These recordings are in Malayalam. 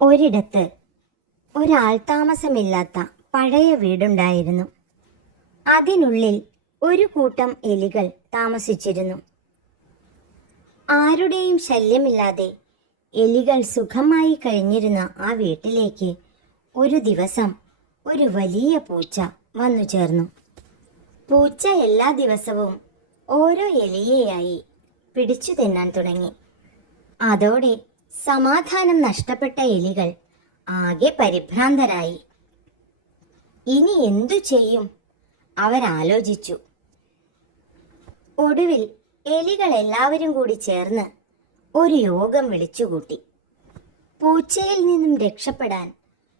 ഒരിടത്ത് ഒരാൾ താമസമില്ലാത്ത പഴയ വീടുണ്ടായിരുന്നു. അതിനുള്ളിൽ ഒരു കൂട്ടം എലികൾ താമസിച്ചിരുന്നു. ആരുടെയും ശല്യമില്ലാതെ എലികൾ സുഖമായി കഴിഞ്ഞിരുന്ന ആ വീട്ടിലേക്ക് ഒരു ദിവസം ഒരു വലിയ പൂച്ച വന്നു ചേർന്നു. പൂച്ച എല്ലാ ദിവസവും ഓരോ എലിയെയായി പിടിച്ചു തിന്നാൻ തുടങ്ങി. അതോടെ സമാധാനം നഷ്ടപ്പെട്ട എലികൾ ആകെ പരിഭ്രാന്തരായി. ഇനി എന്തു ചെയ്യും അവരാലോചിച്ചു. ഒടുവിൽ എലികൾ എല്ലാവരും കൂടി ചേർന്ന് ഒരു യോഗം വിളിച്ചുകൂട്ടി. പൂച്ചയിൽ നിന്നും രക്ഷപ്പെടാൻ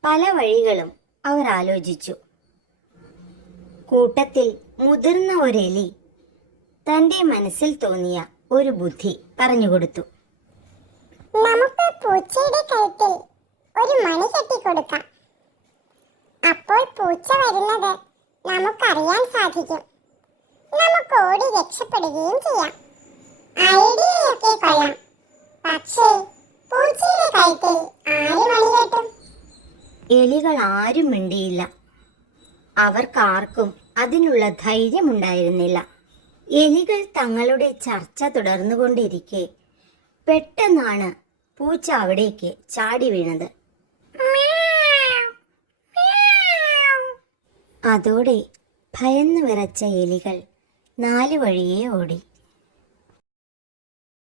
പല വഴികളും അവർ ആലോചിച്ചു. കൂട്ടത്തിൽ മുതിർന്ന ഒരെലി തൻ്റെ മനസ്സിൽ തോന്നിയ ഒരു ബുദ്ധി പറഞ്ഞുകൊടുത്തു. നമുക്ക് പൂച്ചയുടെ കഴുത്തിൽ ഒരു മണി കെട്ടിക്കൊടുക്കാം. അപ്പോൾ പൂച്ച വരുന്നത് നമുക്കറിയാൻ സാധിക്കും. നമുക്ക് ഓടി രക്ഷപ്പെടുകയും ചെയ്യാം. ഐഡിയയൊക്കെ കൊള്ളാം. പക്ഷേ പൂച്ചയുടെ കഴുത്തിൽ ആര് മണി കെട്ടും? എലികൾ ആരും മിണ്ടിയില്ല. അവർക്കാർക്കും അതിനുള്ള ധൈര്യമുണ്ടായിരുന്നില്ല. എലികൾ തങ്ങളുടെ ചർച്ച തുടർന്നുകൊണ്ടിരിക്കെ പെട്ടെന്നാണ് പൂച്ച അവിടേക്ക് ചാടി വീണത്. അതോടെ ഭയന്നു വിറച്ച എലികൾ നാലു വഴിയേ ഓടി.